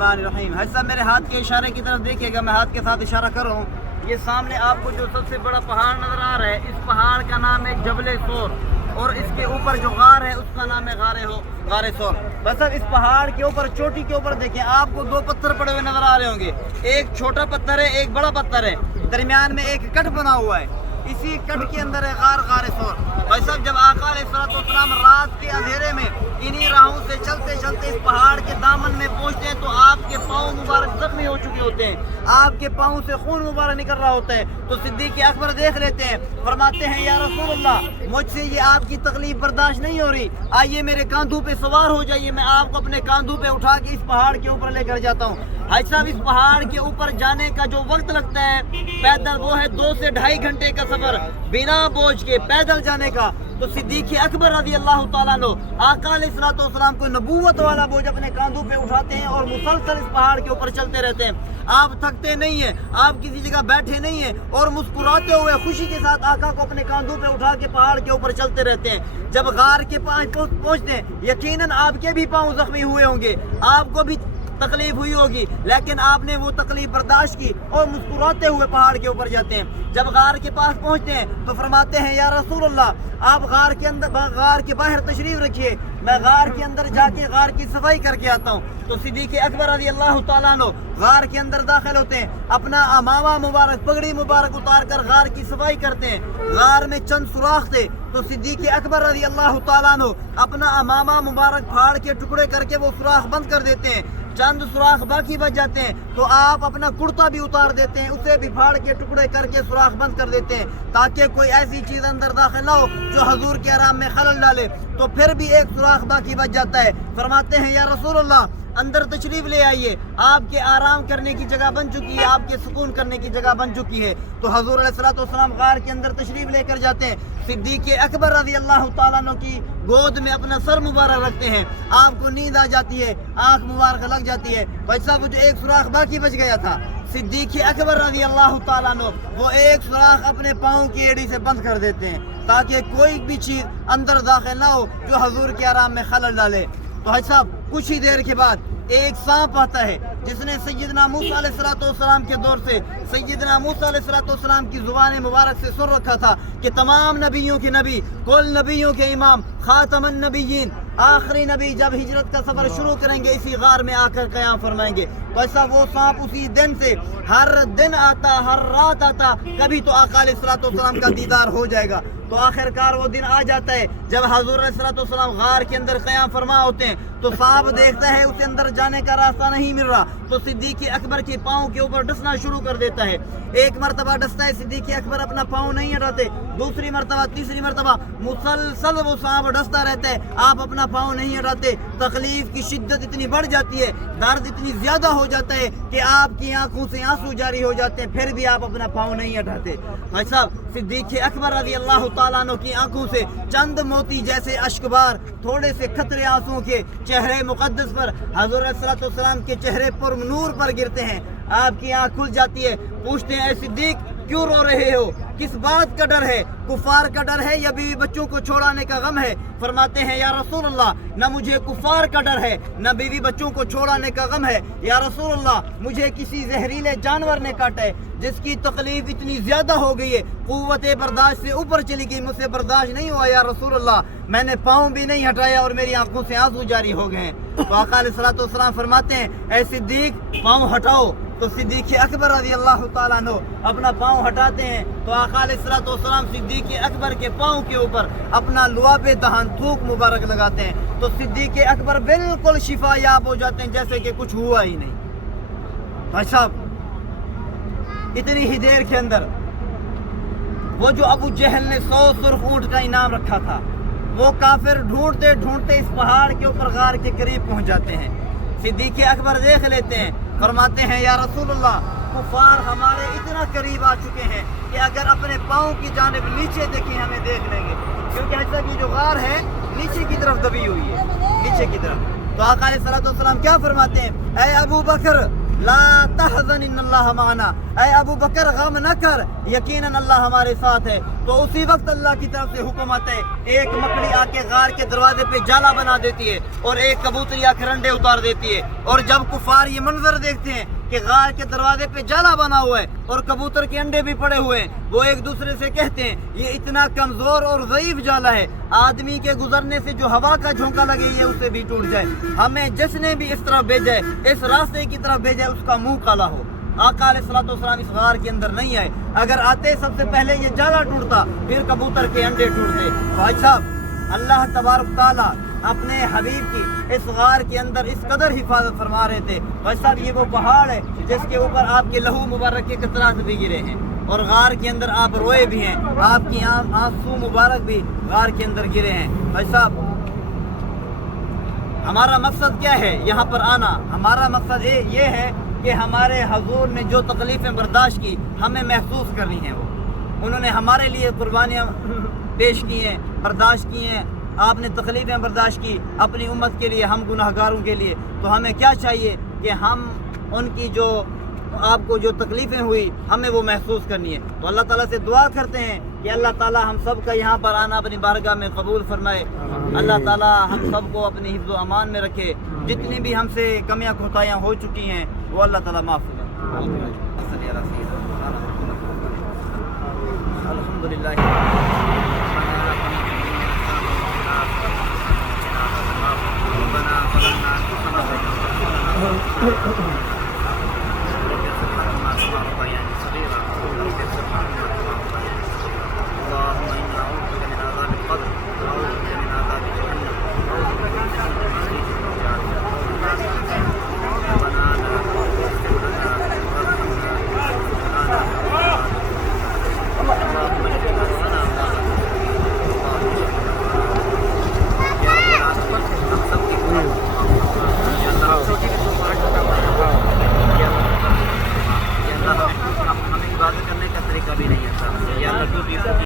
बिस्मिल्लाहिर्रहमानिर्रहीम। हाजी साहब मेरे हाथ के इशारे की तरफ देखिएगा, मैं हाथ के साथ इशारा कर रहा हूँ। ये सामने आपको जो सबसे बड़ा पहाड़ नज़र आ रहा है, इस पहाड़ का नाम है जबल सोर, और इसके ऊपर जो गार है उसका नाम है गार सोर। बस अब इस पहाड़ के ऊपर, चोटी के ऊपर देखें, आपको दो पत्थर पड़े हुए नज़र आ रहे होंगे। एक छोटा पत्थर है, एक बड़ा पत्थर है, दरमियान में एक कट बना हुआ है। इसी कट के अंदर है गार सोर। भाई साहब जब आका अलैहिस्सलाम रात के अंधेरे में इन्हीं राहों से चलते चलते इस पहाड़ के दामन में पहुंचते हैं तो आपके पाँव मुबारक जख्मी हो चुके होते हैं, आपके पाँव से खून मुबारक निकल रहा होता है। तो सिद्दीक़ अकबर देख लेते हैं, फरमाते हैं या रसूल अल्लाह, मुझसे ये आपकी तकलीफ बर्दाश्त नहीं हो रही, आइए मेरे कांधों पे सवार हो जाइए, मैं आपको अपने कांधों पे उठा के इस पहाड़ के ऊपर लेकर जाता हूँ। हाजी साहब इस पहाड़ के ऊपर जाने का जो वक्त लगता है पैदल, वो है 2 से ढाई घंटे का सफर बिना बोझ के पैदल जाने का। तो सिद्दीक़ अकबर रज़ी अल्लाह ताला अन्हु आका अलैहिस्सलाम को नबूवत वाला बोझ अपने कांधों पे उठाते हैं और मुसलसल इस पहाड़ के ऊपर चलते रहते हैं। आप थकते नहीं हैं, आप किसी जगह बैठे नहीं हैं, और मुस्कुराते हुए खुशी के साथ आका को अपने कांधों पे उठा के पहाड़ के ऊपर चलते रहते हैं। जब गार के पास पहुंचते हैं, यकीनन आपके भी पाँव जख्मी हुए होंगे, आपको भी तकलीफ हुई होगी, लेकिन आपने वो तकलीफ बर्दाश्त की और मुस्कुराते हुए पहाड़ के ऊपर जाते हैं। जब गार के पास पहुंचते हैं तो फरमाते हैं या रसूल अल्लाह, आप गार के बाहर तशरीफ रखिए, मैं गार के अंदर जाके गार की सफाई करके आता हूँ। तो सिद्दीक़ अकबर रज़ी अल्लाह ताला अन्हु गार के अंदर दाखिल होते हैं, अपना अमामा मुबारक, पगड़ी मुबारक उतार कर गार की सफाई करते हैं। गार में चंद सुराख थे, तो सिद्दीक़ अकबर रज़ी अल्लाह ताला अन्हु अपना अमामा मुबारक फाड़ के टुकड़े करके वो सुराख बंद कर देते हैं। चंद सुराख बाकी बच जाते हैं तो आप अपना कुर्ता भी उतार देते हैं, उसे भी फाड़ के टुकड़े करके सुराख बंद कर देते हैं, ताकि कोई ऐसी चीज़ अंदर दाखिल ना हो जो हजूर के आराम में खलल डाले। तो फिर भी एक सुराख बाकी बच जाता है। फरमाते हैं या रसूल अल्लाह, अंदर तशरीफ ले आइए, आपके आराम करने की जगह बन चुकी है, आपके सुकून करने की जगह बन चुकी है। तो हजूर अलैहिस्सलाम गार के अंदर तशरीफ लेकर जाते हैं। सिद्दीक़ अकबर रज़ी अल्लाह ताला अन्हु की गोद में अपना सर मुबारक रखते हैं, आपको नींद आ जाती है, आँख मुबारक लग जाती है। भाई साहब जो एक सुराख बाकी बच गया था, सिद्दीक़ अकबर रज़ी अल्लाह ताला अन्हु वो एक सुराख अपने पाँव की एड़ी से बंद कर देते हैं, ताकि कोई भी चीज़ अंदर दाखिल ना हो जो हजूर के आराम में खलल डाले। तो भाई साहब कुछ ही देर के बाद एक सांप आता है, जिसने सैयदना मूसा अलैहिस्सलाम के दौर से सैयदना मूसा अलैहिस्सलाम की जुबान मुबारक से सुन रखा था कि तमाम नबियों के नबी, कुल नबियों के इमाम, खातमन नबिय्यीन, आखिरी नबी जब हिजरत का सफर शुरू करेंगे इसी गार में आकर क़याम फरमाएंगे। तो ऐसा वो सांप उसी दिन से हर दिन आता, हर रात आता, कभी तो आका अलैहिस्सलाम का दीदार हो जाएगा। तो आखिरकार वो दिन आ जाता है जब हजूर अलैहिस्सलाम गार के अंदर क़याम फरमा होते हैं। तो सांप देखता है उसे अंदर जाने का रास्ता नहीं मिल रहा, तो सिद्दीक़ अकबर के पाँव के ऊपर डसना शुरू कर देता है। एक मरतबा डसता है, सिद्दीक़ अकबर अपना पाँव नहीं हटाते, दूसरी मरतबा, तीसरी मरतबा, मुसलसल वो सांप डसता रहता है, आप अपना पाँव नहीं हटाते। तकलीफ की शिद्दत इतनी बढ़ जाती है, दर्द इतनी ज्यादा हो जाता है कि आपकी आंखों से आंसू जारी हो जाते हैं, फिर भी आप अपना पाँव नहीं हटाते। भाई साहब सिद्दीक़ अकबर रज़ी अल्लाह ताला अन्हु की आंखों से चंद मोती जैसे अश्कबार, थोड़े से खतरे आंसुओं के चेहरे मुक़द्दस पर, हज़रत अलैहिस्सलाम के चेहरे पर नूर पर गिरते हैं। आपकी आंख खुल जाती है, पूछते हैं सिद्दीक़ क्यों रो रहे हो, किस बात का डर है, कुफार का डर है या बीवी बच्चों को छोड़ाने का गम है? फरमाते हैं या रसूल अल्लाह, न मुझे कुफार का डर है, न बीवी बच्चों को छोड़ाने का गम है। या रसूल अल्लाह, मुझे किसी जहरीले जानवर ने काटा है जिसकी तकलीफ इतनी ज्यादा हो गई है, कुव्वत बर्दाश्त से ऊपर चली गई, मुझसे बर्दाश्त नहीं हुआ। या रसूल अल्लाह, मैंने पाँव भी नहीं हटाया और मेरी आंखों से आंसू जारी हो गए। तो आका अलैहिस्सलाम फरमाते हैं ऐ सिद्दीक़ पाँव हटाओ। तो सिद्दीक़ अकबर रज़ी अल्लाह ताला अन्हु अपना पाँव हटाते हैं, तो आका अलैहिस्सलाम सिद्दीक़ अकबर के पाँव के ऊपर अपना लुआबे दहन थूक मुबारक लगाते हैं। तो सिद्दीक़ अकबर बिल्कुल शिफा याब हो जाते हैं, जैसे कि कुछ हुआ ही नहीं। भाई साहब इतनी ही देर के अंदर वो जो अबू जहल ने 100 सुर्ख ऊंट का इनाम रखा था, वो काफिर ढूंढते ढूंढते इस पहाड़ के ऊपर गार के करीब पहुंच जाते हैं। सिद्दीक़ अकबर देख लेते हैं, फरमाते हैं या रसूल अल्लाह, कुफार हमारे इतना करीब आ चुके हैं कि अगर अपने पाँव की जानिब नीचे देखें हमें देख लेंगे, क्योंकि ऐसा की जो गार है नीचे की तरफ दबी हुई है, नीचे की तरफ। तो आका अलैहिस्सलाम क्या फरमाते हैं, ऐ अबू बकर لا تحزن ان اللہ معنا، اے ابو بکر غم نہ کر، یقیناً اللہ ہمارے ساتھ ہے۔ تو اسی وقت اللہ کی طرف سے حکم آتا ہے، ایک مکڑی آ کے غار کے دروازے پہ جالا بنا دیتی ہے اور ایک کبوتری آ کے انڈے اتار دیتی ہے۔ اور جب کفار یہ منظر دیکھتے ہیں کہ غار کے دروازے پہ جالا بنا ہوا ہے اور کبوتر کے انڈے بھی پڑے ہوئے ہیں، وہ ایک دوسرے سے کہتے ہیں یہ اتنا کمزور اور ضعیف جالا ہے، آدمی کے گزرنے سے جو ہوا کا جھونکا لگے یہ اسے بھی ٹوٹ جائے، ہمیں جس نے بھی اس طرف بھیجا ہے، اس راستے کی طرف بھیجا ہے، اس کا منہ کالا ہو۔ آقا علیہ الصلوۃ والسلام اس غار کے اندر نہیں آئے، اگر آتے سب سے پہلے یہ جالا ٹوٹتا، پھر کبوتر کے انڈے ٹوٹتے۔ بھائی صاحب، اللہ تبارک تعالیٰ اپنے حبیب کی اس غار کے اندر اس قدر حفاظت فرما رہے تھے۔ بھائی صاحب، یہ وہ پہاڑ ہے جس کے اوپر آپ کے لہو مبارک کے قطرات بھی گرے ہیں، اور غار کے اندر آپ روئے بھی ہیں، آپ کی آنسو مبارک بھی غار کے اندر گرے ہیں۔ بھائی صاحب، ہمارا مقصد کیا ہے یہاں پر آنا؟ ہمارا مقصد یہ ہے کہ ہمارے حضور نے جو تکلیفیں برداشت کی ہمیں محسوس کرنی ہیں، وہ انہوں نے ہمارے لیے قربانیاں پیش کی ہیں، برداشت کی ہیں، آپ نے تکلیفیں برداشت کی اپنی امت کے لیے، ہم گناہ گاروں کے لیے، تو ہمیں کیا چاہیے کہ ہم ان کی جو آپ کو جو تکلیفیں ہوئی ہمیں وہ محسوس کرنی ہے۔ تو اللہ تعالیٰ سے دعا کرتے ہیں کہ اللہ تعالیٰ ہم سب کا یہاں پر آنا اپنی بارگاہ میں قبول فرمائے، اللہ تعالیٰ ہم سب کو اپنی حفظ و امان میں رکھے، جتنی بھی ہم سے کمیاں کوتاہیاں ہو چکی ہیں وہ اللہ تعالیٰ معاف کرے۔ الحمدللہ ہمیں عبادت کرنے کا طریقہ بھی نہیں آتا۔